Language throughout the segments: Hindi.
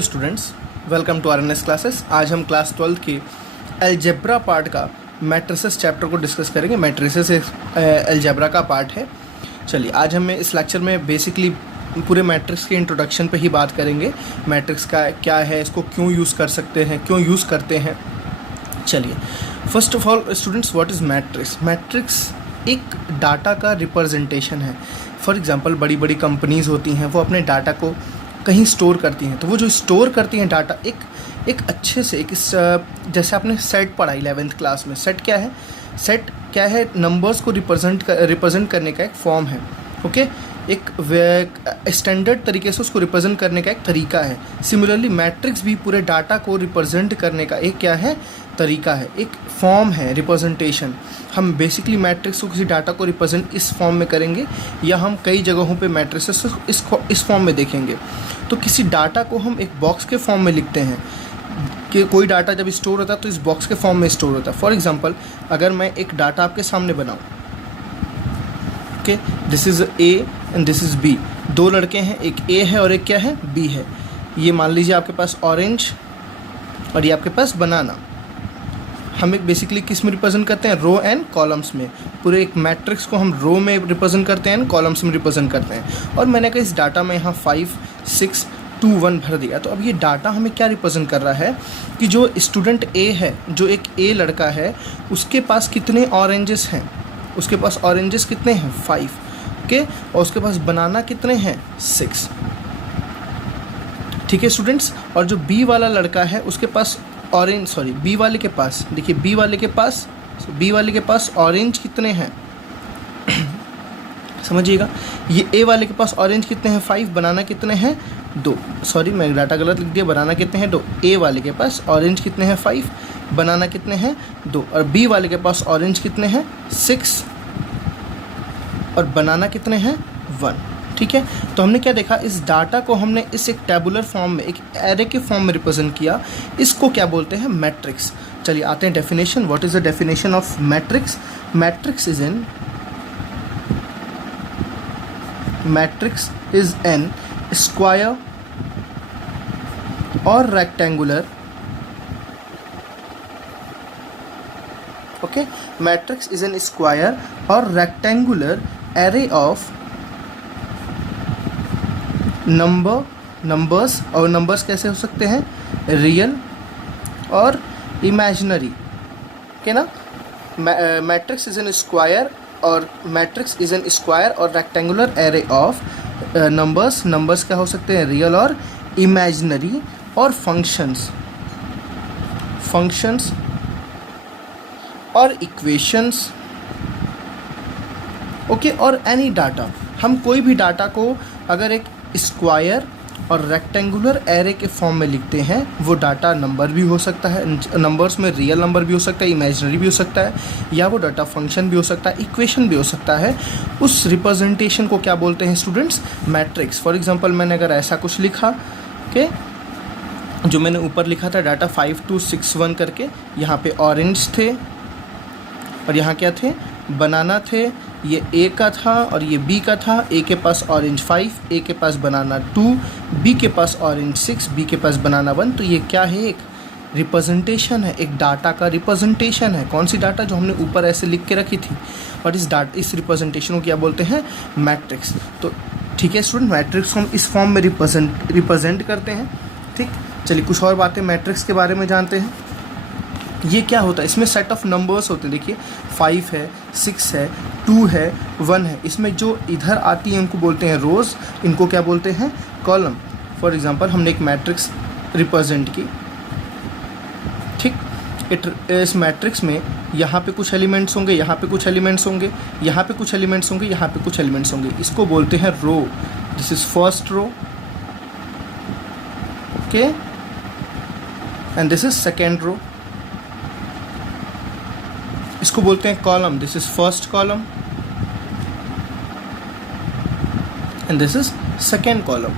Hello students, welcome to RNS classes. आज हम क्लास 12 के अलजेब्रा पार्ट का मैट्रिसेस चैप्टर को डिस्कस करेंगे। मैट्रिसेस अलजेब्रा का पार्ट है। चलिए, आज हम इस लेक्चर में बेसिकली पूरे मैट्रिक्स के इंट्रोडक्शन पे ही बात करेंगे। मैट्रिक्स का क्या है, इसको क्यों यूज़ कर सकते हैं, क्यों यूज़ करते हैं। चलिए, first of all students, what is matrix? Matrix एक डाटा का रिप्रेजेंटेशन है। फॉर एग्जांपल, बड़ी बड़ी कंपनीज़ होती हैं, वो अपने डाटा को कहीं स्टोर करती हैं, तो वो जो स्टोर करती हैं डाटा एक अच्छे से जैसे आपने सेट पढ़ा 11th क्लास में। सेट क्या है? सेट क्या है? नंबर्स को रिप्रेजेंट करने का एक फॉर्म है। ओके, एक स्टैंडर्ड तरीके से उसको रिप्रेजेंट करने का एक तरीका है। सिमिलरली मैट्रिक्स भी पूरे डाटा को रिप्रेजेंट करने का एक क्या है? तरीका है, एक फॉर्म है, रिप्रेजेंटेशन। हम बेसिकली मैट्रिक्स को, किसी डाटा को रिप्रेजेंट इस फॉर्म में करेंगे, या हम कई जगहों पे मैट्रिक्स इस फॉर्म में देखेंगे। तो किसी डाटा को हम एक बॉक्स के फॉर्म में लिखते हैं कि कोई डाटा जब स्टोर होता है तो इस बॉक्स के फॉर्म में स्टोर होता है। फॉर एग्जांपल, अगर मैं एक डाटा आपके सामने बनाऊं, okay, this is A and this is B. दो लड़के हैं, एक ए है और एक क्या है? बी है। ये मान लीजिए आपके पास ऑरेंज और ये आपके पास बनाना। हम एक बेसिकली किस में रिप्रेजेंट करते हैं? रो एंड कॉलम्स में। पूरे एक मैट्रिक्स को हम रो में रिप्रेजेंट करते हैं, कॉलम्स में रिप्रेजेंट करते हैं। और मैंने कहा इस डाटा में यहाँ 5, 6, 2, 1 भर दिया। तो अब ये डाटा हमें क्या रिप्रेजेंट कर रहा है कि जो स्टूडेंट ए है, जो एक ए लड़का है, उसके पास कितने ऑरेंजेस हैं? उसके पास ऑरेंजेस कितने हैं? 5। ओके, और उसके पास बनाना कितने हैं? 6। ठीक है स्टूडेंट्स। और जो बी वाला लड़का है, उसके पास बी वाले के पास, देखिए बी वाले के पास ऑरेंज कितने हैं? समझिएगा, ये ए वाले के पास ऑरेंज कितने हैं? 5। बनाना कितने हैं? 2। सॉरी, मैं डाटा गलत लिख दिया। बनाना कितने हैं? 2। ए वाले के पास ऑरेंज कितने हैं? 5। बनाना कितने हैं? 2। और बी वाले के पास ऑरेंज कितने हैं? 6। और बनाना कितने हैं? 1। ठीक है, तो हमने क्या देखा? इस डाटा को हमने इस एक टेबुलर फॉर्म में, एक एरे के फॉर्म में रिप्रेजेंट किया। इसको क्या बोलते हैं? मैट्रिक्स। चलिए आते हैं definition. What is the definition of matrix? Matrix is an square और rectangular, okay, matrix is an square और रेक्टेंगुलर एरे ऑफ नंबर्स। और नंबर्स कैसे हो सकते हैं? रियल और इमेजिनरी, ओके ना। मैट्रिक्स इज एन स्क्वायर और रेक्टेंगुलर एरे ऑफ नंबर्स क्या हो सकते हैं? रियल और इमेजिनरी। और फंक्शंस और इक्वेशंस, ओके, और एनी डाटा। हम कोई भी डाटा को अगर एक स्क्वायर और रेक्टेंगुलर एरे के फॉर्म में लिखते हैं, वो डाटा नंबर भी हो सकता है, नंबर्स में रियल नंबर भी हो सकता है, इमेजिनरी भी हो सकता है, या वो डाटा फंक्शन भी हो सकता है, इक्वेशन भी हो सकता है। उस रिप्रेजेंटेशन को क्या बोलते हैं स्टूडेंट्स? मैट्रिक्स। फॉर एग्जांपल, मैंने अगर ऐसा कुछ लिखा, ओके, जो मैंने ऊपर लिखा था डाटा 5, 2, 6, 1 करके, यहाँ पे ऑरेंज थे और यहाँ क्या थे? बनाना थे। ये ए का था और ये बी का था। ए के पास ऑरेंज 5, ए के पास बनाना 2, बी के पास ऑरेंज 6, बी के पास बनाना 1। तो ये क्या है? एक रिप्रेजेंटेशन है, एक डाटा का रिप्रेजेंटेशन है। कौन सी डाटा? जो हमने ऊपर ऐसे लिख के रखी थी। और इस रिप्रेजेंटेशन को क्या बोलते हैं? मैट्रिक्स। तो ठीक है स्टूडेंट, मैट्रिक्स को हम इस फॉर्म में रिप्रेजेंट करते हैं। ठीक, चलिए कुछ और बातें मैट्रिक्स के बारे में जानते हैं। ये क्या होता है? इसमें सेट ऑफ नंबर्स होते हैं। देखिए 5 है, 6 है, 2 है, 1 है। इसमें जो इधर आती हैं उनको बोलते हैं रोज़, इनको क्या बोलते हैं? कॉलम। फॉर एग्जांपल, हमने एक मैट्रिक्स रिप्रेजेंट की, ठीक। इस मैट्रिक्स में यहाँ पे कुछ एलिमेंट्स होंगे, यहाँ पे कुछ एलिमेंट्स होंगे, यहाँ पे कुछ एलिमेंट्स होंगे, यहाँ पे कुछ एलिमेंट्स होंगे। इसको बोलते हैं row. This is first row, okay, and this is second row. इसको बोलते हैं column. This is first column and this is second column.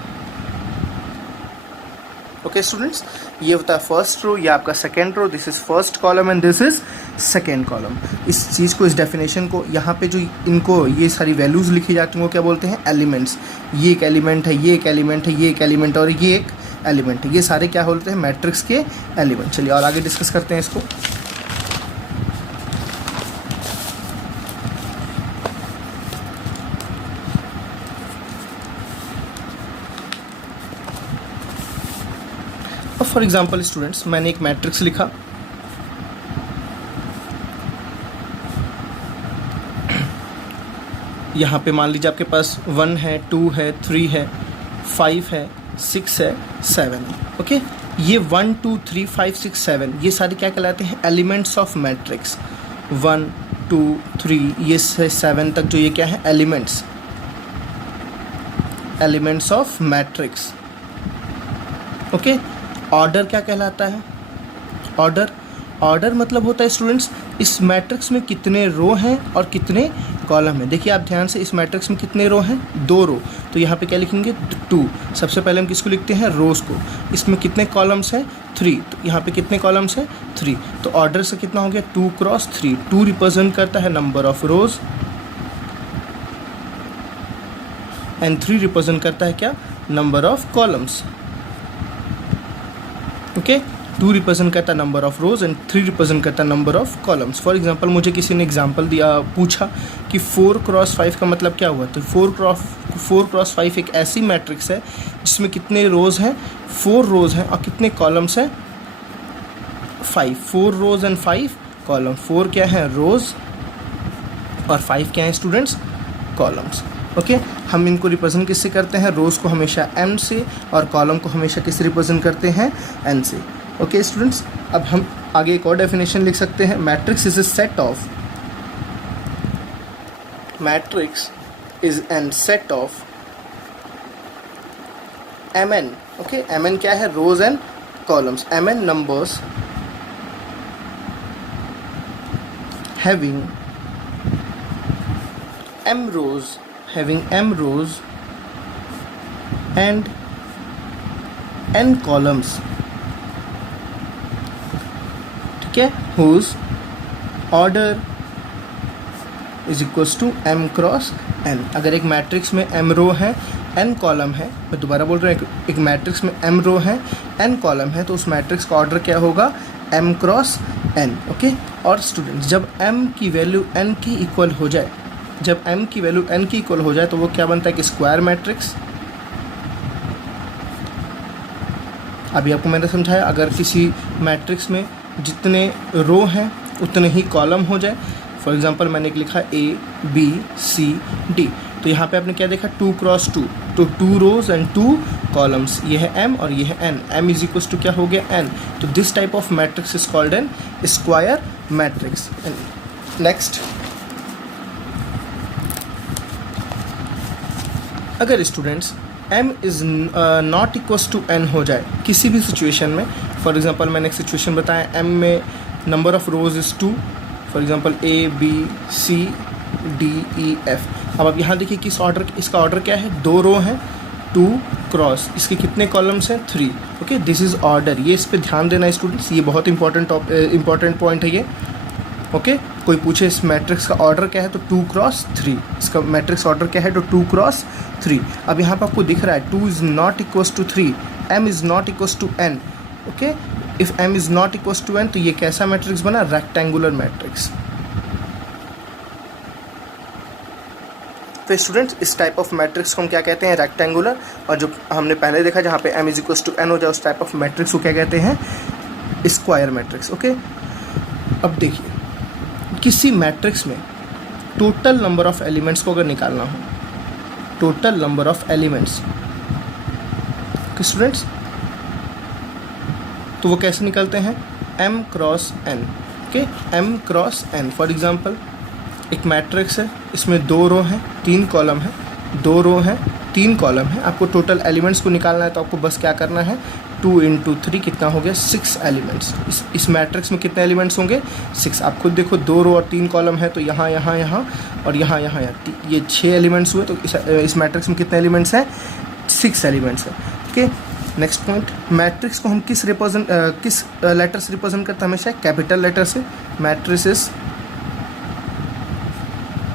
Okay students, ये होता है फर्स्ट रो, ये आपका second row. This is first column and this is second column. इस चीज़ को, इस डेफिनेशन को, यहाँ पे जो इनको ये सारी वैल्यूज़ लिखी जाती हैं वो क्या बोलते हैं? एलिमेंट्स। ये एक एलिमेंट है, ये एक एलिमेंट है, ये एक एलिमेंट, और ये एक एलिमेंट है। ये सारे क्या होते हैं, मैट्रिक्स के एलिमेंट। चलिए और आगे डिस्कस करते हैं इसको। अब फॉर एग्जांपल स्टूडेंट्स, मैंने एक मैट्रिक्स लिखा, यहाँ पे मान लीजिए आपके पास 1 है, 2 है, 3 है, 5 है, 6 है, 7 है। ओके, ये 1 2 3 5 6 7 ये सारे क्या कहलाते हैं, एलिमेंट्स ऑफ मैट्रिक्स। 1 2 3 ये से 7 तक जो ये क्या है, elements of matrix. Okay, order क्या कहलाता है, ऑर्डर मतलब होता है स्टूडेंट्स इस मैट्रिक्स में कितने रो हैं और कितने कॉलम हैं। देखिए आप ध्यान से, इस मैट्रिक्स में कितने रो हैं, 2 रो, तो यहाँ पे क्या लिखेंगे, 2। सबसे पहले हम किसको लिखते हैं, रोज को। इसमें कितने कॉलम्स हैं, 3, तो यहाँ पे कितने कॉलम्स हैं, 3। तो ऑर्डर से कितना हो गया, 2 क्रॉस 3। 2 रिप्रेजेंट करता है number of rose and 3 represent करता है क्या, number of columns. Okay, 2 represent करता है number of rose and 3 represent करता है number of columns. For example मुझे किसी ने एग्जांपल दिया, पूछा कि 4 क्रॉस 5 का मतलब क्या हुआ, तो 4 क्रॉस 5 एक ऐसी मैट्रिक्स है जिसमें कितने रोज हैं, 4 रोज हैं, और कितने कॉलम्स हैं, 5। 4 रोज एंड 5 कॉलम। 4 क्या है, रोज, और 5 क्या है स्टूडेंट्स, कॉलम्स। ओके, हम इनको रिप्रेजेंट किससे करते हैं, रोज को हमेशा m से और कॉलम को हमेशा किससे रिप्रेजेंट करते हैं, n से। ओके स्टूडेंट्स, अब हम आगे एक और डेफिनेशन लिख सकते हैं, matrix is an set of mn। Okay, mn क्या है, rows and columns. mn numbers having m rows and n columns, ठीक है, whose order is equals to m cross n। अगर एक मैट्रिक्स में m रो है, n कॉलम है, मैं दोबारा बोल रहा हूँ, एक मैट्रिक्स में m रो है, n कॉलम है, तो उस मैट्रिक्स का ऑर्डर क्या होगा, m क्रॉस n। ओके, और स्टूडेंट्स जब m की वैल्यू n की इक्वल हो जाए, जब m की वैल्यू n की इक्वल हो जाए तो वो क्या बनता है कि स्क्वायर मैट्रिक्स। अभी आपको मैंने समझाया, अगर किसी मैट्रिक्स में जितने रो हैं उतने ही कॉलम हो जाए। फॉर एग्जांपल मैंने एक लिखा A B C D, तो यहाँ पे आपने क्या देखा, 2 क्रॉस 2, तो 2 रोज एंड 2 कॉलम्स, ये है m और ये है n। m is equal to क्या हो गया, n। तो this type of matrix is called n square matrix. Next, अगर students m is not equals to n हो जाए किसी भी सिचुएशन में, फॉर एग्जांपल मैंने एक सिचुएशन बताया, m में number of rose is 2, for example A B C D E F। अब आप यहाँ देखिए कि इसका ऑर्डर क्या है, 2 रो हैं, 2 क्रॉस, इसके कितने कॉलम्स हैं, 3। Okay, this is order. ये इस पर ध्यान देना है स्टूडेंट्स, ये बहुत इंपॉर्टेंट पॉइंट है ये। ओके, कोई पूछे इस मैट्रिक्स का ऑर्डर क्या है, तो 2 क्रॉस 3, इसका मैट्रिक्स ऑर्डर क्या है, तो 2 क्रॉस 3। अब यहाँ पर आपको दिख रहा है 2 is not equals to 3, m is not equals to n। Okay, if m is not equals to n, तो ये कैसा मैट्रिक्स बना, रेक्टेंगुलर मैट्रिक्स। तो स्टूडेंट्स इस टाइप ऑफ मैट्रिक्स को हम क्या कहते हैं, रेक्टेंगुलर। और जो हमने पहले देखा जहाँ पे m is equals to n हो जाए, उस टाइप ऑफ मैट्रिक्स को क्या कहते हैं, स्क्वायर मैट्रिक्स। ओके, अब देखिए किसी मैट्रिक्स में टोटल नंबर ऑफ एलिमेंट्स को अगर निकालना हो, total number of elements students, तो वो कैसे निकलते हैं, m cross n। Okay, m cross n। For example एक मैट्रिक्स है, इसमें 2 रो हैं, 3 कॉलम है, 2 रो हैं, 3 कॉलम है। आपको टोटल एलिमेंट्स को निकालना है, तो आपको बस क्या करना है, 2 × 3 कितना हो गया, 6 एलिमेंट्स। इस मैट्रिक्स में कितने एलिमेंट्स होंगे, 6। आप खुद देखो 2 रो और 3 कॉलम है, तो यहाँ यहाँ यहाँ और यहाँ यहाँ ये 6 एलिमेंट्स हुए। तो इस मैट्रिक्स में कितने एलिमेंट्स हैं, 6 एलिमेंट्स हैं। ओके, नेक्स्ट पॉइंट, मैट्रिक्स को हम किस लेटर से रिप्रेजेंट करते हैं, हमेशा कैपिटल लेटर से। Matrices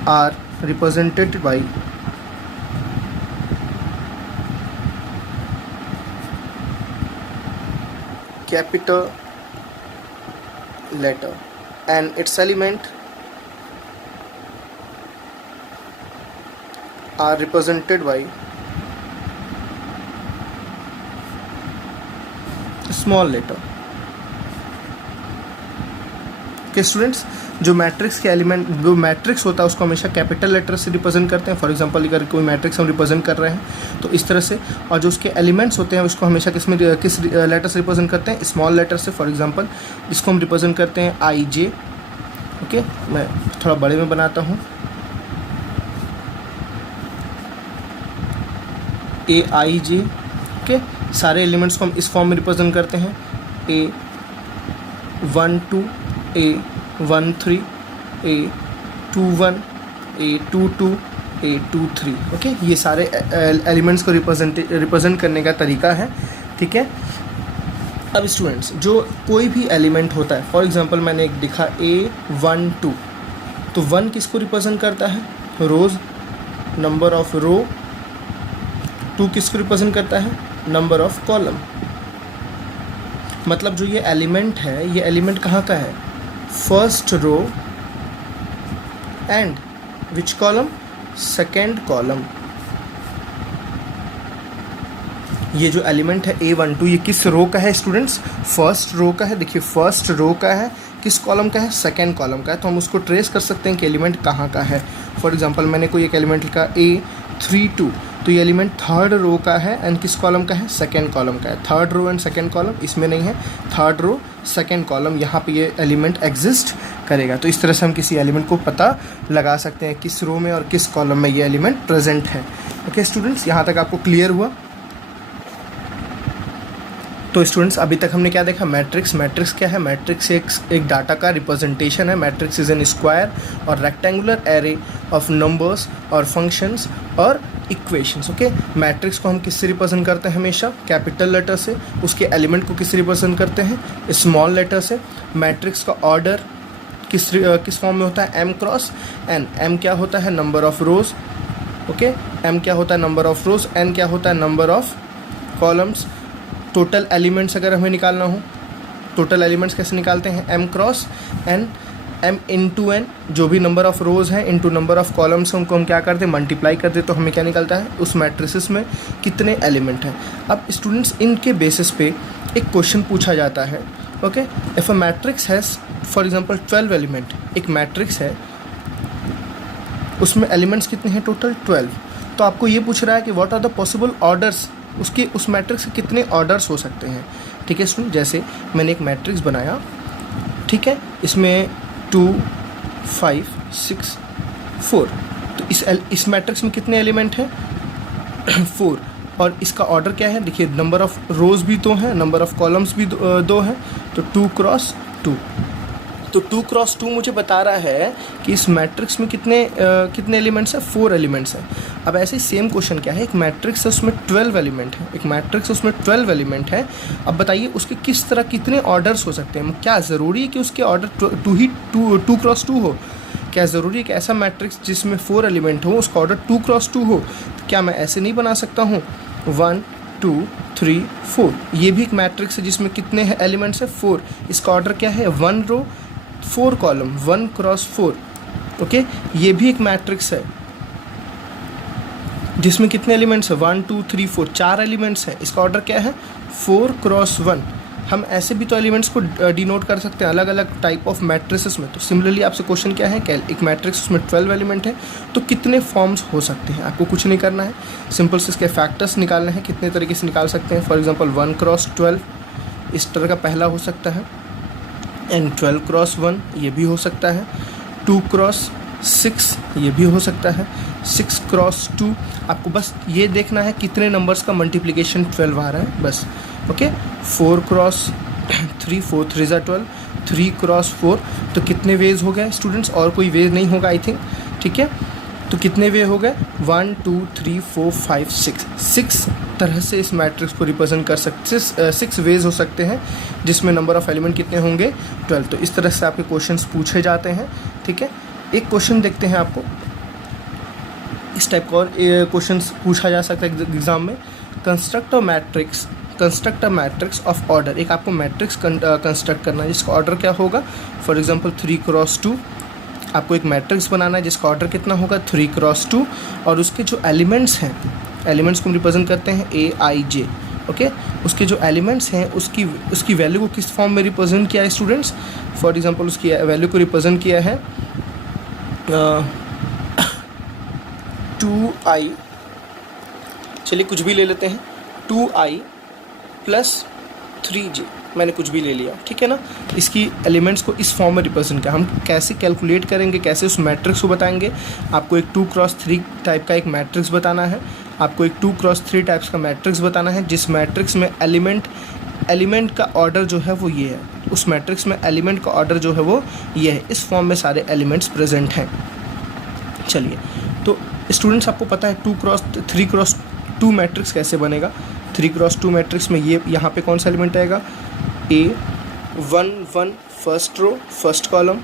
are represented by capital letter and its element are represented by small letter। के स्टूडेंट्स, जो मैट्रिक्स के एलिमेंट, जो मैट्रिक्स होता है उसको हमेशा कैपिटल लेटर से रिप्रेजेंट करते हैं। फॉर एग्जांपल अगर कोई मैट्रिक्स हम रिप्रेजेंट कर रहे हैं तो इस तरह से, और जो उसके एलिमेंट्स होते हैं उसको हमेशा किस लेटर से रिप्रेजेंट करते हैं? स्मॉल लेटर से। फॉर एग्जांपल इसको हम रिप्रेजेंट करते हैं आई जे। ओके, मैं थोड़ा बड़े में बनाता हूँ, ए आई जे। ओके, सारे एलिमेंट्स को हम इस फॉर्म में रिप्रेजेंट करते हैं, A12, A13, A21, A22, A23। Okay, ये सारे एलिमेंट्स को रिप्रेजेंट करने का तरीका है। ठीक है, अब स्टूडेंट्स जो कोई भी एलिमेंट होता है, फॉर एग्जांपल मैंने एक लिखा A12, तो 1 किसको रिप्रेजेंट करता है? रोज़, नंबर ऑफ रो। 2 किसको रिप्रेजेंट करता है? Number of column. मतलब जो ये एलिमेंट है, ये एलिमेंट कहाँ का है? First row and which column? Second column. ये जो एलिमेंट है A12, ये किस रो का है स्टूडेंट्स? फर्स्ट रो का है। देखिए फर्स्ट रो का है, किस कॉलम का है? सेकेंड कॉलम का है। तो हम उसको ट्रेस कर सकते हैं कि एलिमेंट कहाँ का है। फॉर एग्जांपल मैंने कोई एक एलिमेंट लिखा A32, तो ये एलिमेंट थर्ड रो का है एंड किस कॉलम का है? सेकेंड कॉलम का है। Third row and second column इसमें नहीं है, थर्ड रो सेकेंड कॉलम, यहाँ पे ये एलिमेंट एग्जिस्ट करेगा। तो इस तरह से हम किसी एलिमेंट को पता लगा सकते हैं किस रो में और किस कॉलम में ये एलिमेंट प्रेजेंट है। ओके स्टूडेंट्स, यहाँ तक आपको क्लियर हुआ? तो स्टूडेंट्स अभी तक हमने क्या देखा? मैट्रिक्स। मैट्रिक्स क्या है? मैट्रिक्स एक डाटा का रिप्रेजेंटेशन है। मैट्रिक्स इज एन स्क्वायर और रेक्टेंगुलर एरे ऑफ नंबर्स और फंक्शंस और इक्वेशंस। ओके, मैट्रिक्स को हम किससे रिप्रेजेंट करते हैं? हमेशा कैपिटल लेटर से। उसके एलिमेंट को किससे रिप्रेजेंट करते हैं? स्मॉल लेटर से। मैट्रिक्स का ऑर्डर किस फॉर्म में होता है? m cross n। m क्या होता है? Number of rose. Okay, m क्या होता है? Number of rose. n क्या होता है? Number of columns. Total elements अगर हमें निकालना हो, टोटल एलिमेंट्स कैसे निकालते हैं? m cross n, m into n, जो भी नंबर ऑफ रोज़ हैं इंटू नंबर ऑफ कॉलम्स हैं उनको हम क्या करते हैं? मल्टीप्लाई करते, तो हमें क्या निकलता है? उस मैट्रिसेस में कितने एलिमेंट हैं। अब स्टूडेंट्स इनके बेसिस पे एक क्वेश्चन पूछा जाता है। Okay, if a matrix has for example 12 element, एक मैट्रिक्स है उसमें एलिमेंट्स कितने हैं? टोटल 12। तो आपको ये पूछ रहा है कि what are the possible orders, उसके उस मैट्रिक्स के कितने ऑर्डर्स हो सकते हैं। ठीक है स्टूडेंट, जैसे मैंने एक मैट्रिक्स बनाया, ठीक है, इसमें 2, 5, 6, 4, तो इस मैट्रिक्स में कितने एलिमेंट हैं? 4। और इसका ऑर्डर क्या है? देखिए नंबर ऑफ रोज़ भी 2 हैं, नंबर ऑफ कॉलम्स भी 2 हैं, तो 2 क्रॉस 2। तो 2 क्रॉस 2 मुझे बता रहा है कि इस मैट्रिक्स में कितने एलिमेंट्स हैं? 4 एलिमेंट्स हैं। अब ऐसे ही सेम क्वेश्चन क्या है? एक मैट्रिक्स है उसमें 12 एलिमेंट है, एक मैट्रिक्स उसमें 12 एलिमेंट है। अब बताइए उसके किस तरह कितने ऑर्डर्स हो सकते हैं? क्या ज़रूरी है कि उसके ऑर्डर 2 क्रॉस 2 हो? क्या ज़रूरी है कि ऐसा मैट्रिक्स जिसमें 4 एलिमेंट हो उसका ऑर्डर 2 क्रॉस 2 हो? तो क्या मैं ऐसे नहीं बना सकता हूँ? 1, 2, 3, 4। ये भी एक मैट्रिक्स है जिसमें कितने एलिमेंट्स हैं? 4। इसका ऑर्डर क्या है? 1 रो 4 कॉलम, 1 क्रॉस 4। ओके, ये भी एक मैट्रिक्स है जिसमें कितने एलिमेंट्स हैं? 1, 2, 3, 4, 4 एलिमेंट्स हैं। इसका ऑर्डर क्या है? 4 क्रॉस 1। हम ऐसे भी तो एलिमेंट्स को डिनोट कर सकते हैं अलग अलग टाइप ऑफ मैट्रिसेस में। तो सिमिलरली आपसे क्वेश्चन क्या है? एक मैट्रिक्स उसमें 12 एलिमेंट है, तो कितने फॉर्म्स हो सकते हैं? आपको कुछ नहीं करना है, सिंपल से इसके फैक्टर्स निकालने हैं। कितने तरीके से निकाल सकते हैं? फॉर एग्जांपल 1 क्रॉस 12 इस तरह का पहला हो सकता है, एंड 12 क्रॉस 1 ये भी हो सकता है, 2 क्रॉस 6 ये भी हो सकता है, 6 क्रॉस 2। आपको बस ये देखना है कितने नंबर्स का मल्टीप्लिकेशन 12 आ रहा है बस। ओके, 4 क्रॉस 3, 4 3 ज़ा 12, 3 क्रॉस 4। तो कितने वेज हो गए स्टूडेंट्स? और कोई वेज नहीं होगा आई थिंक। ठीक है, तो कितने वे हो गए? 1, 2, 3, 4, 5, 6 तरह से इस मैट्रिक्स को रिप्रेजेंट कर सकते, 6 वेज हो सकते हैं जिसमें नंबर ऑफ एलिमेंट कितने होंगे? 12। तो इस तरह से आपके क्वेश्चंस पूछे जाते हैं। ठीक है, एक क्वेश्चन देखते हैं, आपको इस टाइप का और क्वेश्चंस पूछा जा सकता है एग्जाम में। Construct a matrix construct a matrix of order, एक आपको मैट्रिक्स कंस्ट्रक्ट करना है जिसका ऑर्डर क्या होगा, फॉर एग्जांपल 3x2, आपको एक मैट्रिक्स बनाना है जिसका ऑर्डर कितना होगा 3x2, और उसके जो एलिमेंट्स हैं, एलिमेंट्स को हम रिप्रेजेंट करते हैं ए आई जे, ओके। उसके जो एलिमेंट्स हैं उसकी वैल्यू को किस फॉर्म में रिप्रेजेंट किया है स्टूडेंट्स, फॉर एग्जांपल उसकी वैल्यू को रिप्रेजेंट किया है 2i, चलिए कुछ भी ले लेते हैं, 2i + 3j, मैंने कुछ भी ले लिया, ठीक है ना। इसकी एलिमेंट्स को इस फॉर्म में रिप्रेजेंट किया। हम कैसे कैलकुलेट करेंगे, कैसे उस मैट्रिक्स को बताएंगे, आपको एक 2x3 टाइप का एक मैट्रिक्स बताना है, आपको एक 2x3 टाइप्स का मैट्रिक्स बताना है, जिस मैट्रिक्स में एलिमेंट का ऑर्डर जो है वो ये है, उस मैट्रिक्स में एलिमेंट का ऑर्डर जो है वो ये है, इस फॉर्म में सारे एलिमेंट्स प्रेजेंट हैं। चलिए, तो स्टूडेंट्स आपको पता है 3x2 मैट्रिक्स कैसे बनेगा। 3x2 मैट्रिक्स में ये यहाँ पे कौन सा एलिमेंट आएगा, A1 first row first column,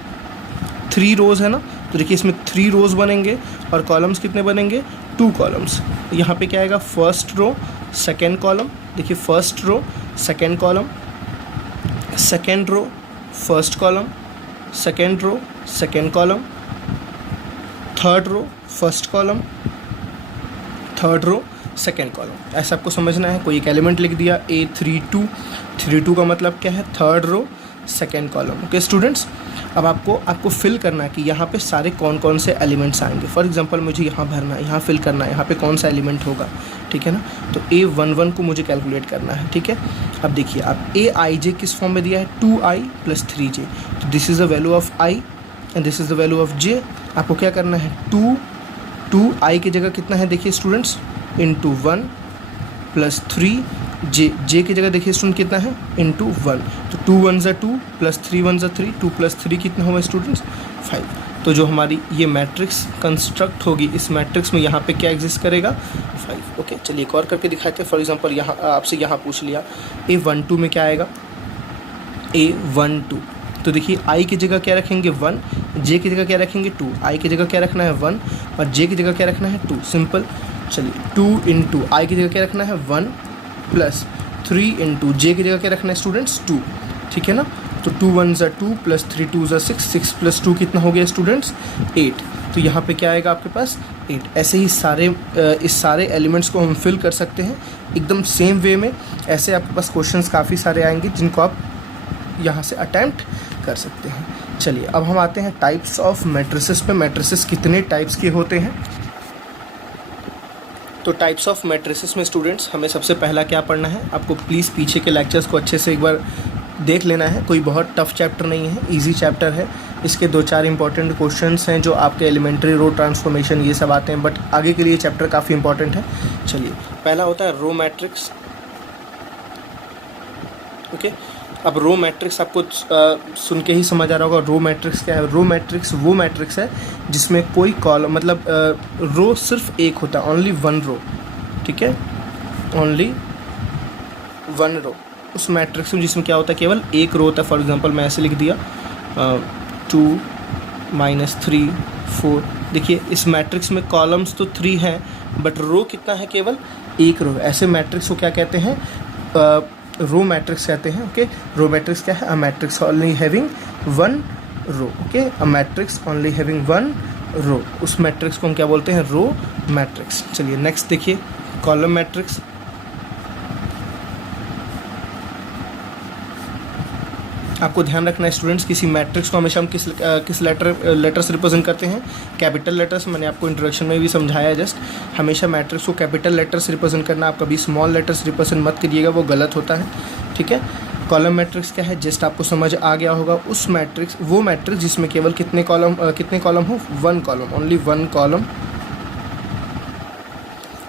3 rows है ना, तो देखिए इसमें 3 रोज़ बनेंगे और कॉलम्स कितने बनेंगे, 2 कॉलम्स। यहाँ पे क्या आएगा, फर्स्ट रो सेकेंड कॉलम, देखिए first row second column, second row first column, second row second column, third row first column, third row second column. ऐसा आपको समझना है। कोई एक एलिमेंट लिख दिया A32 का मतलब क्या है, third row second column, okay students. अब आपको फिल करना है कि यहाँ पे सारे कौन कौन से एलिमेंट्स आएंगे। फॉर एग्जांपल मुझे यहाँ भरना है, यहाँ फिल करना है, यहाँ पे कौन सा एलिमेंट होगा, ठीक है ना। तो A11 को मुझे कैलकुलेट करना है, ठीक है। अब देखिए आप Aij किस फॉर्म में दिया है, 2i + 3j, तो this is the value of i and this is the value of j। आपको क्या करना है, 2i की जगह कितना है, देखिए स्टूडेंट्स, इंटू 1 + 3j की जगह देखिए स्टूडेंट कितना है, इंटू 1, तो 2 1 = 2 + 3 1 = 3, 2 + 3 कितना होगा स्टूडेंट्स, 5। तो जो हमारी ये मैट्रिक्स कंस्ट्रक्ट होगी, इस मैट्रिक्स में यहाँ पे क्या एग्जिस्ट करेगा, 5, ओके। चलिए एक और करके दिखाते हैं। फॉर एग्जांपल यहाँ आपसे यहाँ पूछ लिया A12 में क्या आएगा, A12, तो देखिए i की जगह क्या रखेंगे 1, j की जगह क्या रखेंगे 2, i की जगह क्या रखना है 1 और j की जगह क्या रखना है 2, सिंपल। चलिए 2 × i की जगह क्या रखना है 1 + 3 × j की जगह क्या रखना है स्टूडेंट्स 2, ठीक है ना। तो 2 1 = 2 + 3 2 = 6, 6 + 2 कितना हो गया स्टूडेंट्स 8, तो यहाँ पे क्या आएगा आपके पास 8। ऐसे ही इस सारे एलिमेंट्स को हम फिल कर सकते हैं एकदम सेम वे में। ऐसे आपके पास क्वेश्चंस काफ़ी सारे आएंगे जिनको आप यहाँ से अटैम्प्ट कर सकते हैं। चलिए अब हम आते हैं टाइप्स ऑफ मैट्रिसेस पे। मैट्रिसेस कितने टाइप्स के होते हैं, तो टाइप्स ऑफ मैट्रिसेस में स्टूडेंट्स हमें सबसे पहला क्या पढ़ना है, आपको प्लीज़ पीछे के लेक्चर्स को अच्छे से एक बार देख लेना है। कोई बहुत टफ चैप्टर नहीं है, इजी चैप्टर है। इसके 2-4 इंपॉर्टेंट क्वेश्चंस हैं जो आपके एलिमेंट्री रो ट्रांसफॉर्मेशन ये सब आते हैं, बट आगे के लिए चैप्टर काफ़ी इंपॉर्टेंट है। चलिए पहला होता है रो मैट्रिक्स, ओके। अब रो मैट्रिक्स आपको सुन के ही समझ आ रहा होगा रो मैट्रिक्स क्या है। रो मैट्रिक्स वो मैट्रिक्स है जिसमें कोई कॉलम मतलब रो सिर्फ एक होता है, ओनली 1 रो, ठीक है, ओनली 1 रो। उस मैट्रिक्स में जिसमें क्या होता है, केवल एक रो होता है। फॉर एग्जांपल मैं ऐसे लिख दिया 2 - 3 4। देखिए इस मैट्रिक्स में कॉलम्स तो 3 हैं बट रो कितना है, केवल एक रो। ऐसे मैट्रिक्स को क्या कहते हैं, रो मैट्रिक्स कहते हैं, ओके। रो मैट्रिक्स क्या है, a matrix only having 1 row, okay. A matrix only having 1 row, उस मैट्रिक्स को हम क्या बोलते हैं, रो मैट्रिक्स। चलिए नेक्स्ट देखिए कॉलम मैट्रिक्स। आपको ध्यान रखना है स्टूडेंट्स, किसी मैट्रिक्स को हमेशा हम किस लेटर से रिप्रेजेंट करते हैं, कैपिटल लेटर से। मैंने आपको इंट्रोडक्शन में भी समझाया है जस्ट, हमेशा मैट्रिक्स को कैपिटल लेटर से रिप्रेजेंट करना। आप कभी स्मॉल लेटर से रिप्रेजेंट मत करिएगा, वो गलत होता है, ठीक है। कॉलम मैट्रिक्स क्या है, जस्ट आपको समझ आ गया होगा। उस मैट्रिक्स वो मैट्रिक्स जिसमें केवल कितने कॉलम हो, 1 कॉलम, ओनली 1 कॉलम,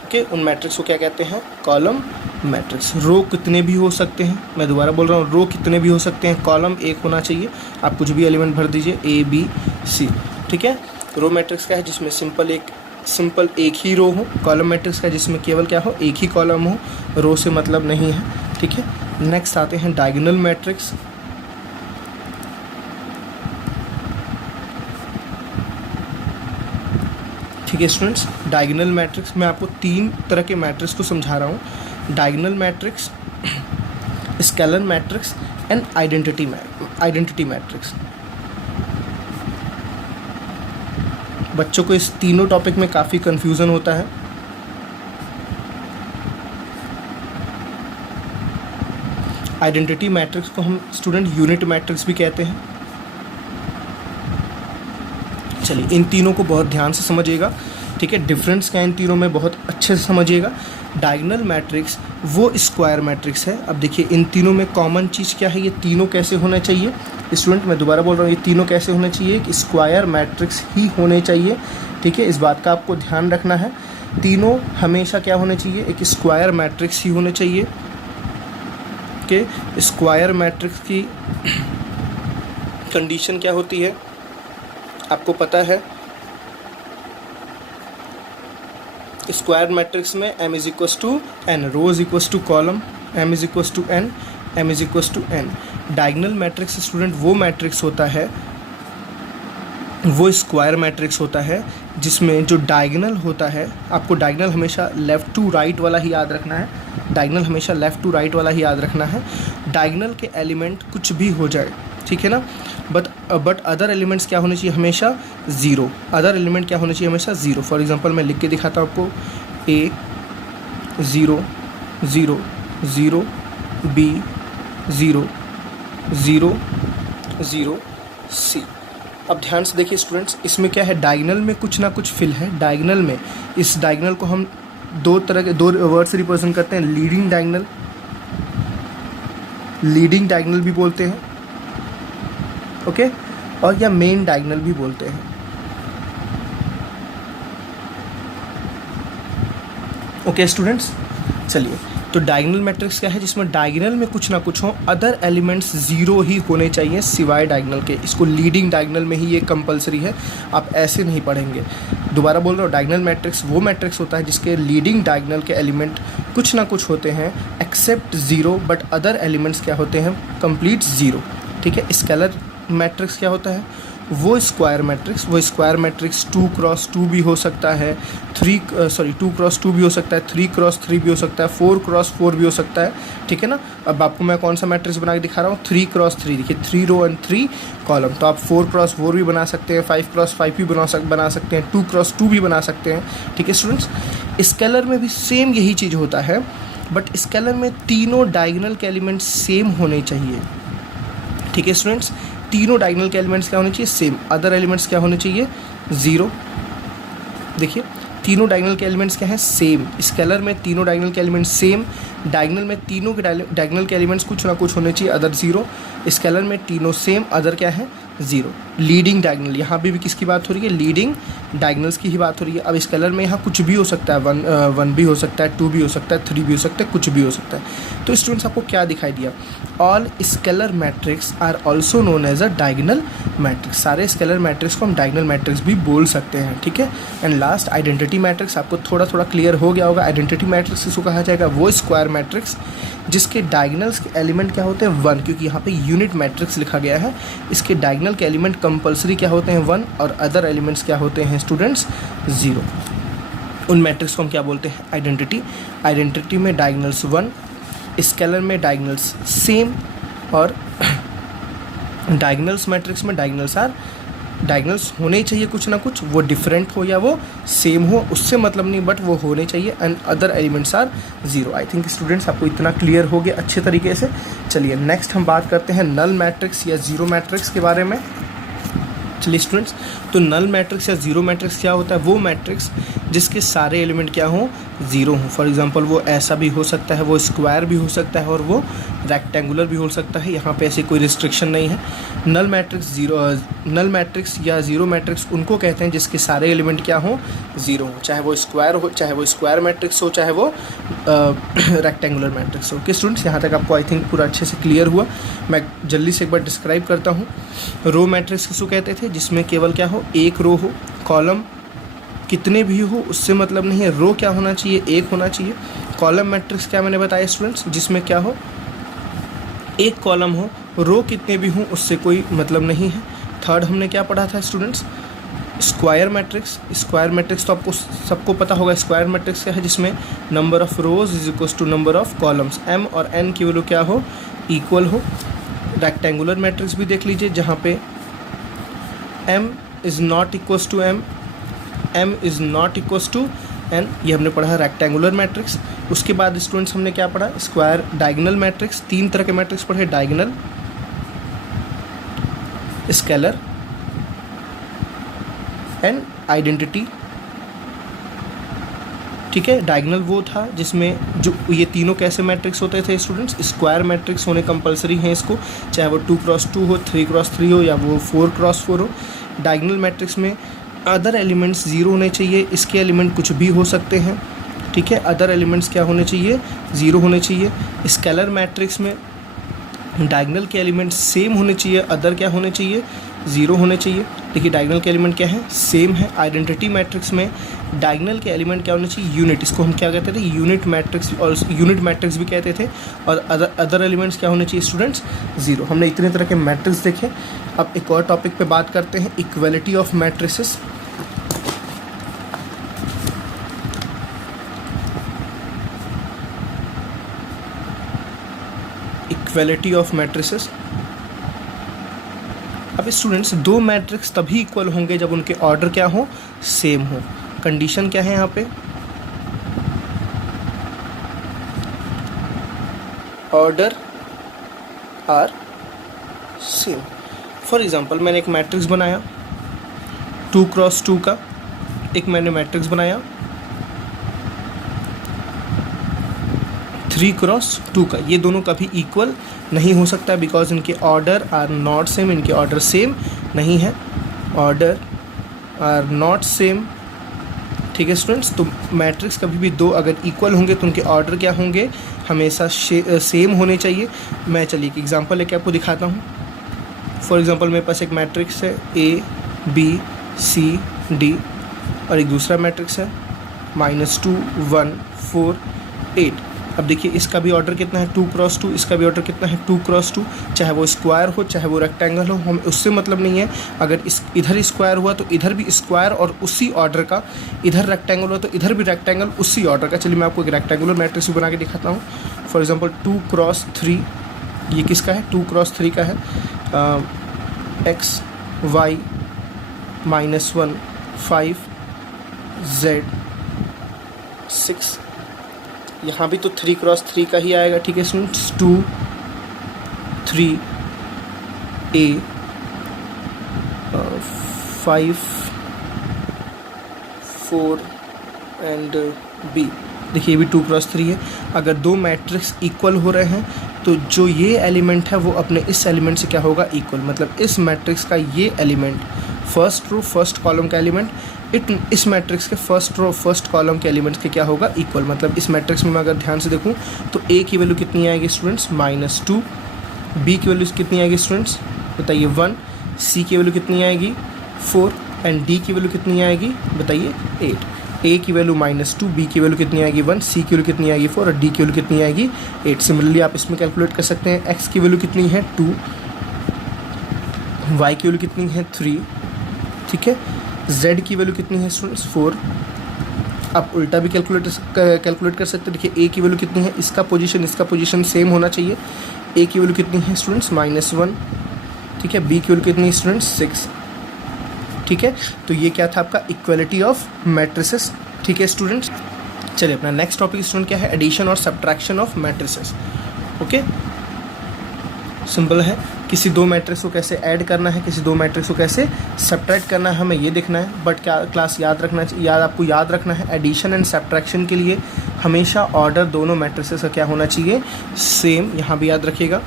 ओके। उन मैट्रिक्स को क्या कहते हैं, कॉलम मैट्रिक्स। रो कितने भी हो सकते हैं, मैं दोबारा बोल रहा हूँ, रो कितने भी हो सकते हैं, कॉलम एक होना चाहिए। आप कुछ भी एलिमेंट भर दीजिए A B C, ठीक है। रो मैट्रिक्स का है जिसमें सिंपल एक ही रो हो। कॉलम मैट्रिक्स का जिसमें केवल क्या हो, एक ही कॉलम हो, रो से मतलब नहीं है, ठीक है। नेक्स्ट आते हैं डायगोनल मैट्रिक्स। ठीक है स्टूडेंट्स, डायगोनल मैट्रिक्स मैं आपको 3 तरह के मैट्रिक्स को समझा रहा हूँ। Diagonal matrix scalar matrix and identity matrix. बच्चों को इस तीनों टॉपिक में काफ़ी कन्फ्यूज़न होता है। आइडेंटिटी मैट्रिक्स को हम स्टूडेंट यूनिट मैट्रिक्स भी कहते हैं। चलिए इन तीनों को बहुत ध्यान से समझिएगा, ठीक है। डिफरेंस क्या है इन तीनों में बहुत अच्छे से समझिएगा। डायगोनल मैट्रिक्स वो स्क्वायर मैट्रिक्स है। अब देखिए इन तीनों में कॉमन चीज़ क्या है, ये तीनों कैसे होना चाहिए स्टूडेंट, मैं दोबारा बोल रहा हूँ, ये तीनों कैसे होने चाहिए, एक स्क्वायर मैट्रिक्स ही होने चाहिए, ठीक है। इस बात का आपको ध्यान रखना है। तीनों हमेशा क्या होने चाहिए, एक स्क्वायर मैट्रिक्स ही होने चाहिए, कि स्क्वायर मैट्रिक्स की कंडीशन क्या होती है आपको पता है। स्क्वायर मैट्रिक्स में m is equals to n, row is equals to column, m is equals to n, m is equals to n. Diagonal matrix student वो मैट्रिक्स होता है, वो स्क्वायर मैट्रिक्स होता है जिसमें जो डायगोनल होता है, आपको डायगोनल हमेशा लेफ़्ट टू राइट वाला ही याद रखना है, डायगोनल हमेशा लेफ़्ट टू राइट वाला ही याद रखना है। डायगोनल के एलिमेंट कुछ भी हो जाए, ठीक है ना, बट अदर एलिमेंट्स क्या होने चाहिए हमेशा ज़ीरो, अदर एलिमेंट क्या होने चाहिए हमेशा ज़ीरो। फॉर एग्जांपल मैं लिख के दिखाता हूँ आपको, ए 0 0 0, बी 0 0 0, सी। अब ध्यान से देखिए स्टूडेंट्स, इसमें क्या है, डायगोनल में कुछ ना कुछ फिल है। डायगोनल में, इस डायगोनल को हम दो वर्ड से रिप्रेजेंट करते हैं, लीडिंग डायगोनल भी बोलते हैं, ओके, और या मेन डायगोनल भी बोलते हैं, ओके स्टूडेंट्स। चलिए, तो डायगोनल मैट्रिक्स क्या है, जिसमें डायगोनल में कुछ ना कुछ हो, अदर एलिमेंट्स ज़ीरो ही होने चाहिए सिवाय डायगोनल के। इसको लीडिंग डायगोनल में ही ये कंपलसरी है, आप ऐसे नहीं पढ़ेंगे। दोबारा बोल रहा हूँ, डायगोनल मैट्रिक्स वो मैट्रिक्स होता है जिसके लीडिंग डायगोनल के एलिमेंट कुछ ना कुछ होते हैं except zero, but other elements क्या होते हैं, कंप्लीट ज़ीरो, ठीक है। स्केलर मैट्रिक्स क्या होता है, वो स्क्वायर मैट्रिक्स 2x2 भी हो सकता है, 2x2 भी हो सकता है, 3x3 भी हो सकता है, 4x4 भी हो सकता है, ठीक है ना। अब आपको मैं कौन सा मैट्रिक्स बना के दिखा रहा हूँ, 3x3, देखिए 3 रो एंड 3 कॉलम। तो आप 4x4 भी बना सकते हैं, 5x5 भी बना सकते हैं, 2x2 भी बना सकते हैं, ठीक है स्टूडेंट्स। स्केलर में भी सेम यही चीज़ होता है, बट स्केलर में तीनों डायगोनल के एलिमेंट सेम होने चाहिए, ठीक है स्टूडेंट्स। तीनों डायगोनल के एलिमेंट्स क्या होने चाहिए, सेम। अदर एलिमेंट्स क्या होने चाहिए, ज़ीरो। देखिए तीनों डायगोनल के एलिमेंट्स क्या हैं, सेम। स्केलर में तीनों डायगोनल के एलिमेंट्स सेम, डायगोनल में तीनों के डायगोनल के एलिमेंट्स कुछ ना कुछ होने चाहिए, अदर ज़ीरो। स्केलर में तीनों सेम, अदर क्या है, ज़ीरो। लीडिंग डायगोनल, यहाँ पे भी किसकी बात हो रही है, लीडिंग डायगोनल्स की ही बात हो रही है। अब स्केलर में यहाँ कुछ भी हो सकता है, वन भी हो सकता है, 2 भी हो सकता है, 3 भी हो सकता है, कुछ भी हो सकता है। तो स्टूडेंट्स आपको क्या दिखाई दिया, all scalar matrix are also known as a diagonal matrix. सारे स्केलर मैट्रिक्स को हम डायगोनल मैट्रिक्स भी बोल सकते हैं, ठीक है। एंड लास्ट आइडेंटिटी मैट्रिक्स, आपको थोड़ा थोड़ा क्लियर हो गया होगा। आइडेंटिटी मैट्रिक्स किसको कहा जाएगा, वो स्क्वायर मैट्रिक्स जिसके डायगोनल्स के एलिमेंट क्या होते हैं, 1, क्योंकि यहाँ पे यूनिट मैट्रिक्स लिखा गया है। इसके डायगोनल के एलिमेंट कंपलसरी क्या होते हैं, 1, और अदर एलिमेंट्स क्या होते हैं स्टूडेंट्स, 0। उन मैट्रिक्स को हम क्या बोलते हैं, आइडेंटिटी। आइडेंटिटी में डायगोनल्स 1, स्केलर में डायगोनल्स सेम, और डायगोनल्स मैट्रिक्स में डायगोनल्स होने ही चाहिए कुछ ना कुछ, वो डिफरेंट हो या वो सेम हो उससे मतलब नहीं, बट वो होने चाहिए, and other elements are 0। I think students आपको इतना क्लियर हो गया अच्छे तरीके से। चलिए नेक्स्ट हम बात करते हैं नल मैट्रिक्स या ज़ीरो मैट्रिक्स के बारे में। चलिए स्टूडेंट्स, तो नल मैट्रिक्स या ज़ीरो मैट्रिक्स क्या होता है, वो मैट्रिक्स जिसके सारे एलिमेंट क्या हों, ज़ीरो हों। फॉर एग्जांपल वो ऐसा भी हो सकता है, वो स्क्वायर भी हो सकता है, और वो रेक्टेंगुलर भी हो सकता है। यहाँ पे ऐसे कोई रिस्ट्रिक्शन नहीं है। नल मैट्रिक्स या ज़ीरो मैट्रिक्स उनको कहते हैं जिसके सारे एलिमेंट क्या हों, ज़ीरो हों, चाहे वो स्क्वायर हो, चाहे वो स्क्वायर मैट्रिक्स हो, चाहे वो रेक्टेंगुलर मैट्रिक्स हो। ओके स्टूडेंट्स, यहाँ तक आपको आई थिंक पूरा अच्छे से क्लियर हुआ। मैं जल्दी से एक बार डिस्क्राइब करता हूँ। रो मैट्रिक्स किसको कहते थे, जिसमें केवल क्या हो, एक रो हो, कॉलम कितने भी हो उससे मतलब नहीं है, रो क्या होना चाहिए, एक होना चाहिए। कॉलम मैट्रिक्स क्या मैंने बताया स्टूडेंट्स, जिसमें क्या हो, एक कॉलम हो, रो कितने भी हों उससे कोई मतलब नहीं है। थर्ड हमने क्या पढ़ा था स्टूडेंट्स, स्क्वायर मैट्रिक्स तो आपको सबको पता होगा। स्क्वायर मैट्रिक्स क्या है, जिसमें number of rows is equal to number of columns, m और n की वैल्यू क्या हो, इक्वल हो। रेक्टेंगुलर मैट्रिक्स भी देख लीजिए जहाँ पे m is not equals to m, m is not equals to n, ये हमने पढ़ा रेक्टेंगुलर मैट्रिक्स। उसके बाद स्टूडेंट्स हमने क्या पढ़ा, स्क्वायर डायगोनल मैट्रिक्स। 3 तरह के मैट्रिक्स पढ़े, डायगोनल, स्केलर एंड आइडेंटिटी। ठीक है, डायगोनल वो था जिसमें जो ये तीनों कैसे मैट्रिक्स होते थे स्टूडेंट्स, स्क्वायर मैट्रिक्स होने कंपलसरी हैं इसको, चाहे वो 2x2 हो, 3x3 हो या वो 4x4 हो। डायगोनल मैट्रिक्स में अदर एलिमेंट्स 0 होने चाहिए, इसके एलिमेंट कुछ भी हो सकते हैं। ठीक है, अदर एलिमेंट्स क्या होने चाहिए, 0 होने चाहिए। स्केलर मैट्रिक्स में डायगोनल के एलिमेंट्स सेम होने चाहिए, अदर क्या होने चाहिए, 0 होने चाहिए। देखिए डायगोनल के एलिमेंट क्या है, सेम है। आइडेंटिटी मैट्रिक्स में डायगोनल के एलिमेंट क्या होने चाहिए, यूनिट, इसको हम क्या कहते थे, यूनिट मैट्रिक्स, और यूनिट मैट्रिक्स भी कहते थे। और अदर एलिमेंट्स क्या होने चाहिए स्टूडेंट्स, 0। हमने इतने तरह के मैट्रिक्स देखे। अब एक और टॉपिक पे बात करते हैं, equality of matrices. Equality of matrices. अब स्टूडेंट्स दो मैट्रिक्स तभी इक्वल होंगे जब उनके ऑर्डर क्या हो, सेम हो। कंडीशन क्या है यहाँ पे, order are same. For example मैंने एक मैट्रिक्स बनाया 2x2 का, एक मैंने मैट्रिक्स बनाया 3x2 का। ये दोनों कभी इक्वल नहीं हो सकता बिकॉज इनके ऑर्डर आर नॉट सेम, इनके ऑर्डर सेम नहीं है, ऑर्डर आर नॉट सेम। ठीक है स्टूडेंट्स, तो मैट्रिक्स कभी भी दो अगर इक्वल होंगे तो उनके ऑर्डर क्या होंगे, हमेशा सेम होने चाहिए। मैं चलिए एक एग्जांपल लेके आपको दिखाता हूँ। फॉर एग्जांपल मेरे पास एक मैट्रिक्स है A B C D और एक दूसरा मैट्रिक्स है -2 1 4 8। अब देखिए इसका भी ऑर्डर कितना है 2x2, इसका भी ऑर्डर कितना है 2x2। चाहे वो स्क्वायर हो चाहे वो रेक्टेंगल हो, हमें उससे मतलब नहीं है। अगर इस इधर स्क्वायर हुआ तो इधर भी स्क्वायर और उसी ऑर्डर का, इधर रेक्टेंगल हुआ तो इधर भी रेक्टेंगल उसी ऑर्डर का। चलिए मैं आपको एक रेक्टेंगुलर मैट्रिक्स भी बना के दिखाता हूँ। फॉर एग्जांपल 2x3, ये किसका है, 2x3 का है। x y -1 5 z 6, यहाँ भी तो 3x3 का ही आएगा। ठीक है स्टूडेंट्स, 2 3 A 5 4 एंड B। देखिए ये भी 2x3 है। अगर दो मैट्रिक्स इक्वल हो रहे हैं तो जो ये एलिमेंट है वो अपने इस एलिमेंट से क्या होगा, इक्वल। मतलब इस मैट्रिक्स का ये element first row first column का एलिमेंट इस मैट्रिक्स के फर्स्ट रो फर्स्ट कॉलम के एलिमेंट्स के क्या होगा, इक्वल। मतलब इस मैट्रिक्स में मैं अगर ध्यान से देखूं तो A की वैल्यू कितनी आएगी स्टूडेंट्स, -2। B की वैल्यू कितनी आएगी स्टूडेंट्स, बताइए 1। C की वैल्यू कितनी आएगी 4 एंड D की वैल्यू कितनी आएगी, बताइए 8। A की वैल्यू -2, B की वैल्यू कितनी आएगी 1, C की वैल्यू कितनी आएगी 4 और D की वैल्यू कितनी आएगी 8। सिमिलरली आप इसमें कैलकुलेट कर सकते हैं। X की वैल्यू कितनी है 2, Y की वैल्यू कितनी है 3। ठीक है, Z की वैल्यू कितनी है स्टूडेंट्स 4। आप उल्टा भी कैलकुलेट कर सकते हैं। देखिए A की वैल्यू कितनी है, इसका पोजीशन सेम होना चाहिए। A की वैल्यू कितनी है स्टूडेंट्स -1। ठीक है, B की वैल्यू कितनी है स्टूडेंट्स 6। ठीक है, तो ये क्या था आपका इक्वलिटी ऑफ मैट्रिसेस। ठीक है स्टूडेंट्स, चलिए अपना नेक्स्ट टॉपिक स्टूडेंट क्या है, एडिशन और subtraction of matrices. Okay, simple है, किसी दो मैट्रिक्स को कैसे ऐड करना है, किसी दो मैट्रिक्स को कैसे सब्ट्रैक्ट करना है, हमें ये देखना है। बट क्या क्लास आपको याद रखना है, एडिशन एंड सब्ट्रैक्शन के लिए हमेशा ऑर्डर दोनों मैट्रिसेस का क्या होना चाहिए, सेम। यहाँ भी याद रखिएगा,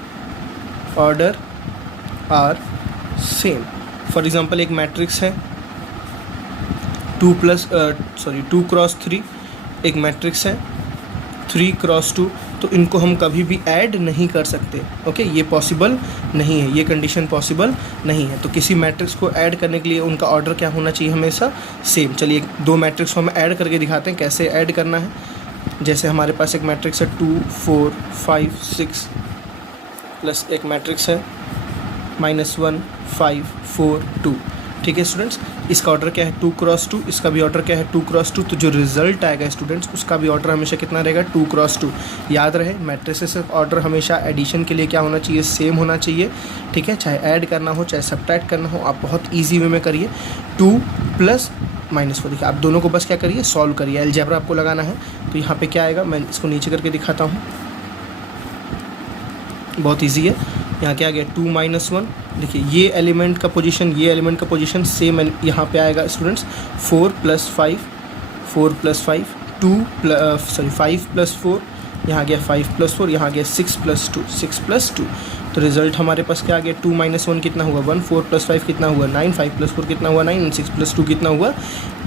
order are same. For example एक मैट्रिक्स है 2x3, एक मैट्रिक्स है 3x2, तो इनको हम कभी भी ऐड नहीं कर सकते। ओके, ये पॉसिबल नहीं है, ये कंडीशन पॉसिबल नहीं है। तो किसी मैट्रिक्स को ऐड करने के लिए उनका ऑर्डर क्या होना चाहिए, हमेशा सेम। चलिए दो मैट्रिक्स को हम ऐड करके दिखाते हैं कैसे ऐड करना है। जैसे हमारे पास एक मैट्रिक्स है 2 4 5 6 प्लस एक मैट्रिक्स है -1 5 4 2। ठीक है स्टूडेंट्स, इसका ऑर्डर क्या है 2 क्रॉस 2, इसका भी ऑर्डर क्या है 2 क्रॉस 2, तो जो रिजल्ट आएगा स्टूडेंट्स उसका भी ऑर्डर हमेशा कितना रहेगा 2 क्रॉस 2। याद रहे मैट्रिसेस ऑर्डर हमेशा एडिशन के लिए क्या होना चाहिए, सेम होना चाहिए। ठीक है, चाहे ऐड करना हो चाहे सब्ट्रैक्ट करना हो, आप बहुत ईजी वे में करिए। 2 प्लस -4, देखिए आप दोनों को बस क्या करिए, सॉल्व करिए। अलजेब्रा आपको लगाना है तो यहाँ पे क्या आएगा, मैं इसको नीचे करके दिखाता हूँ, बहुत ईजी है। यहाँ क्या आ गया 2 - 1, देखिए ये एलिमेंट का पोजीशन, ये एलिमेंट का पोजीशन सेम यहाँ पे आएगा स्टूडेंट्स। 4 + 5, 4 + 5, 5 + 4, यहाँ गया 5 + 4, यहाँ गया 6 + 2, 6 + 2। तो रिजल्ट हमारे पास क्या आ गया 2 - 1 कितना हुआ 1, 4 + 5 कितना हुआ 9, 5 + 4 कितना हुआ 9, 6 + 2 कितना हुआ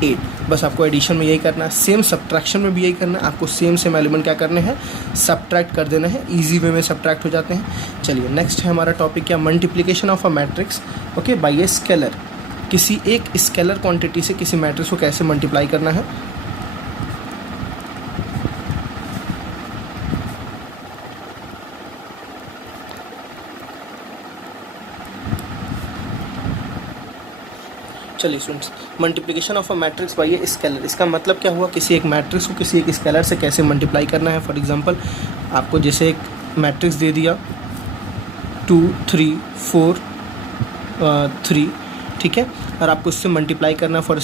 8। बस आपको एडिशन में यही करना है, सेम सब्ट्रैक्शन में भी यही करना है। आपको सेम एलिमेंट क्या करने हैं, सब्ट्रैक्ट कर देना है, ईजी वे में सब्ट्रैक्ट हो जाते हैं। चलिए नेक्स्ट है हमारा टॉपिक क्या, multiplication of a matrix okay by a scalar. किसी एक स्केलर क्वांटिटी से किसी मैट्रिक्स को कैसे मल्टीप्लाई करना है। चलिए students, multiplication of a matrix bye a scalar, इसका मतलब क्या हुआ, किसी एक मैट्रिक्स को किसी एक स्केलर से कैसे मल्टीप्लाई करना है। फॉर एग्जांपल आपको जैसे एक मैट्रिक्स दे दिया 2 3 4 3, ठीक है, और आपको इससे मल्टीप्लाई करना। फॉर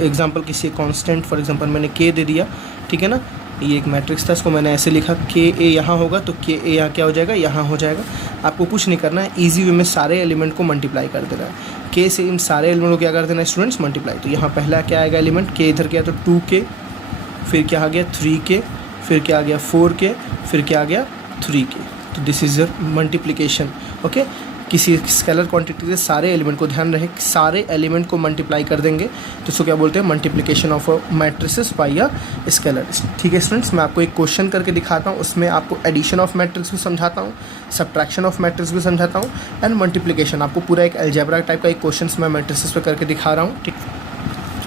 एग्जांपल किसी कांस्टेंट, फॉर एग्जांपल मैंने k दे दिया, ठीक है ना, ये एक मैट्रिक्स था, इसको मैंने ऐसे लिखा के ए यहाँ होगा तो के ए यहाँ क्या हो जाएगा, यहाँ हो जाएगा। आपको कुछ नहीं करना है, ईजी वे में सारे एलिमेंट को मल्टीप्लाई कर देना है। के से इन सारे एलिमेंट को क्या कर देना है स्टूडेंट्स, मल्टीप्लाई। तो यहाँ पहला क्या आएगा एलिमेंट, के इधर क्या, तो 2k, फिर क्या आ गया 3k, फिर क्या आ गया 4k, फिर क्या आ गया 3k। तो this is your multiplication okay. किसी स्केलर क्वांटिटी से सारे एलिमेंट को, ध्यान रहे सारे एलिमेंट को मल्टीप्लाई कर देंगे तो इसको क्या बोलते हैं, multiplication of matrices by a scalar. ठीक है स्टूडेंट्स, मैं आपको एक क्वेश्चन करके दिखाता हूँ, उसमें आपको एडिशन ऑफ मैट्रिक्स भी समझाता हूँ, सब्ट्रैक्शन ऑफ मैट्रिक्स भी समझाता हूँ, एंड मल्टीप्लिकेशन। आपको पूरा एक अलजेब्रा टाइप का एक क्वेश्चन मैं मैट्रिसेस पे करके दिखा रहा हूँ। ठीक,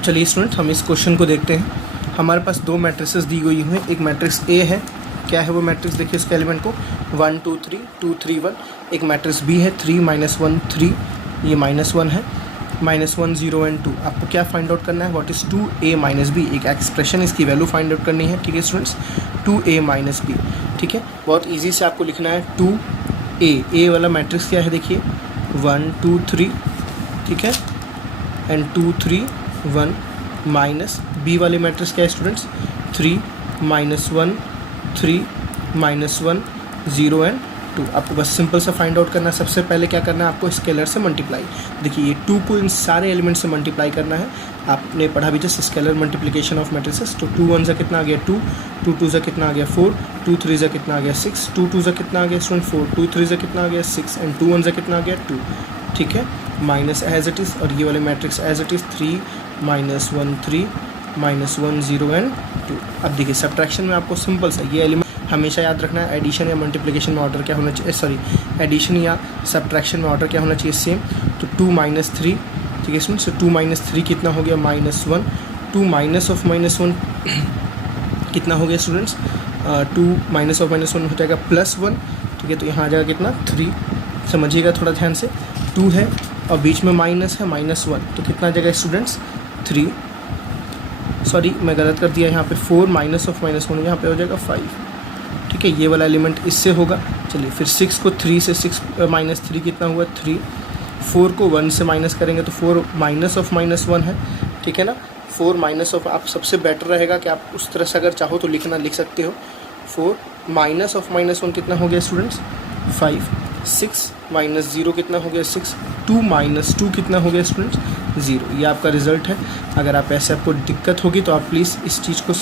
चलिए स्टूडेंट हम इस क्वेश्चन को देखते हैं। हमारे पास दो मैट्रिसेस दी गई हुई हैं, एक मैट्रिक्स ए है, क्या है वो मैट्रिक्स, देखिए उसके एलिमेंट को 1 2 3 2 3 1। एक मैट्रिक्स बी है 3 - 1 3, ये -1 है, -1 0 एंड 2। आपको क्या फाइंड आउट करना है, व्हाट इज़ 2a - b, एक एक्सप्रेशन इसकी वैल्यू फाइंड आउट करनी है। ठीक है स्टूडेंट्स, 2a - b, ठीक है, बहुत ईजी से आपको लिखना है 2a वाला मैट्रिक्स क्या है, देखिए 1 2 3, ठीक है, एंड 2 3 1, माइनस बी वाले मैट्रिक्स क्या है स्टूडेंट्स, 3 -1 3 -1 0 एंड 2। आपको बस सिंपल सा फाइंड आउट करना है। सबसे पहले क्या करना है आपको, स्केलर से मल्टीप्लाई। देखिए ये 2 को इन सारे एलिमेंट से मल्टीप्लाई करना है। आपने पढ़ा भी just scalar multiplication of matrices. तो 2 1 से कितना आ गया 2, 2 2 से कितना आ गया 4, 2 3 से कितना आ गया 6, 2 2 से कितना आ गया स्टूडेंट 4, 2 3 से कितना आ गया 6, एंड 2 1 से कितना आ गया 2। ठीक है, माइनस एज इट इज़, और ये वाले matrix as it is 3 -1 3 -1 0 and 2। अब देखिए सब्ट्रैक्शन में आपको सिंपल सा ये एलिमेंट हमेशा याद रखना है, एडिशन या मल्टीप्लिकेशन में ऑर्डर क्या होना चाहिए, सॉरी एडिशन या सब्ट्रैक्शन में ऑर्डर क्या होना चाहिए, सेम। तो 2 - 3, ठीक है स्टूडेंट्स, तो 2 - 3 कितना हो गया -1, 2 माइनस ऑफ -1 कितना हो गया स्टूडेंट्स, 2 माइनस ऑफ -1 हो जाएगा +1, ठीक है, तो यहाँ आ जाएगा कितना 3। समझिएगा थोड़ा ध्यान से, 2 है और बीच में माइनस है -1, तो कितना आ जाएगा स्टूडेंट्स 3, सॉरी मैं गलत कर दिया यहाँ पे, 4 माइनस ऑफ -1 यहाँ पे हो जाएगा 5। ठीक है, ये वाला एलिमेंट इससे होगा। चलिए फिर 6 को 3 से 6 -3 कितना हुआ 3, 4 को 1 से माइनस करेंगे तो 4 माइनस ऑफ -1 है। ठीक है ना, 4 माइनस ऑफ, आप सबसे बेटर रहेगा कि आप उस तरह से अगर चाहो तो लिख सकते हो। 4 माइनस ऑफ -1 कितना हो गया स्टूडेंट्स 5, 6 - 0 कितना हो गया 6, 2 - 2 कितना हो गया स्टूडेंट्स 0। ये आपका रिजल्ट है। अगर आप ऐसे आपको दिक्कत होगी तो आप प्लीज़ इस चीज़ को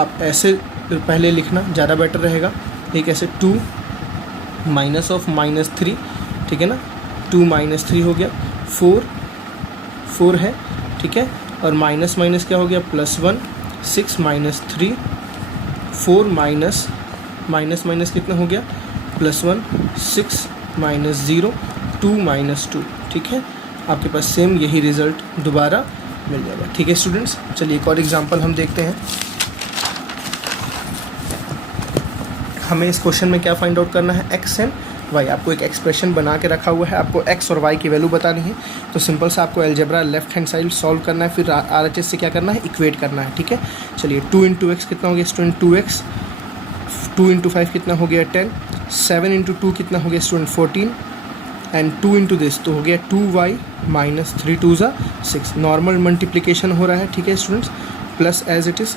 आप ऐसे पहले लिखना, ज़्यादा बेटर रहेगा। ठीक है, ऐसे 2 माइनस ऑफ -3, ठीक है ना, 2 - 3 हो गया, 4 है, ठीक है, और माइनस क्या हो गया +1, 6 - 3, 4 माइनस कितना हो गया +1, 6 - 0, 2 - 2। ठीक है, आपके पास सेम यही रिज़ल्ट दोबारा मिल जाएगा। ठीक है स्टूडेंट्स, चलिए एक और एग्जांपल हम देखते हैं। हमें इस क्वेश्चन में क्या फाइंड आउट करना है, x एंड वाई, आपको एक एक्सप्रेशन बना के रखा हुआ है, आपको एक्स और वाई की वैल्यू बतानी है। तो सिंपल सा आपको algebra left hand side solve करना है, फिर RHS से क्या करना है, इक्वेट करना है, ठीक है। चलिए 2 इंटू एक्स कितना हो गया स्टूडेंट 2x, 2 इंटू 5 कितना हो गया 10, 7 इंटू 2 कितना हो गया स्टूडेंट 14 एंड 2 इंटू दिस तो हो गया 2y माइनस 3 2 ज़ा 6। नॉर्मल मल्टीप्लिकेशन हो रहा है, ठीक है students, plus as it is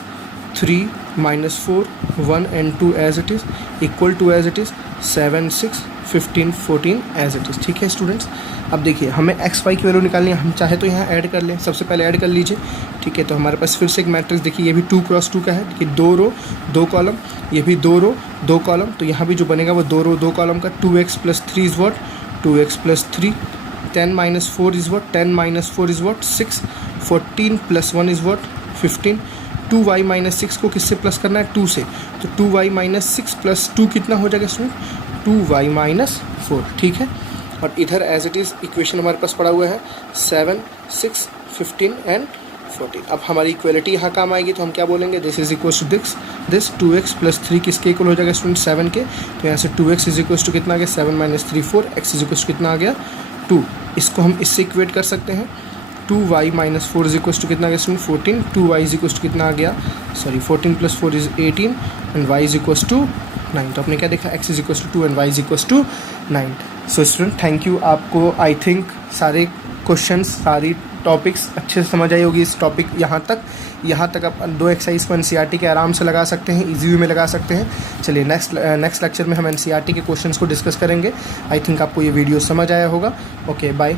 3 minus 4 1 and 2 as it is equal to as it is 7 6 15 14 as it is, ठीक है स्टूडेंट्स। अब देखिए हमें एक्स वाई की वैल्यू निकालनी है, हम चाहे तो यहाँ ऐड कर लें, सबसे पहले ऐड कर लीजिए, ठीक है। तो हमारे पास फिर से एक मैट्रिक्स देखिए, ये भी 2 क्रॉस 2 का है, देखिए 2 रो 2 कॉलम, ये भी 2 रो 2 कॉलम, तो यहाँ भी जो बनेगा वो 2 रो 2 कॉलम का। 2x plus 3 is what 2x plus 3, 10 minus 4 is what 10 minus 4 is what 6, 14 plus 1 is what 15, 2y minus 6 को किससे प्लस करना है 2 से, तो 2y माइनस 6 प्लस 2 कितना हो जाएगा स्टूडेंट 2y माइनस 4, ठीक है। और इधर एज इट इज़ इक्वेशन हमारे पास पड़ा हुआ है 7 6 15 एंड 14। अब हमारी इक्वलिटी यहाँ काम आएगी, तो हम क्या बोलेंगे, this is equal to this 2x plus 3 किसके इक्वल हो जाएगा स्टूडेंट 7 के, तो यहाँ से 2x इज इक्वल टू कितना आ गया 7 minus 3 4, x is equal to कितना आ गया 2। इसको हम इससे इक्वेट कर सकते हैं, 2y minus 4 is equal to कितना आ गया student 14, 2y is equal to कितना आ गया 14 plus 4 is 18 and y is equal to 9। तो आपने क्या देखा, x is equal to 2 and y is equal to 9। So student thank you, आपको आई थिंक सारे क्वेश्चंस सारी टॉपिक्स अच्छे से समझ आई होगी। इस टॉपिक यहाँ तक आप 2 एक्सरसाइज को NCERT के आराम से लगा सकते हैं, इजी वे में लगा सकते हैं। चलिए नेक्स्ट लेक्चर में हम NCERT के क्वेश्चंस को डिस्कस करेंगे। आई थिंक आपको ये वीडियो समझ आया होगा। Okay bye.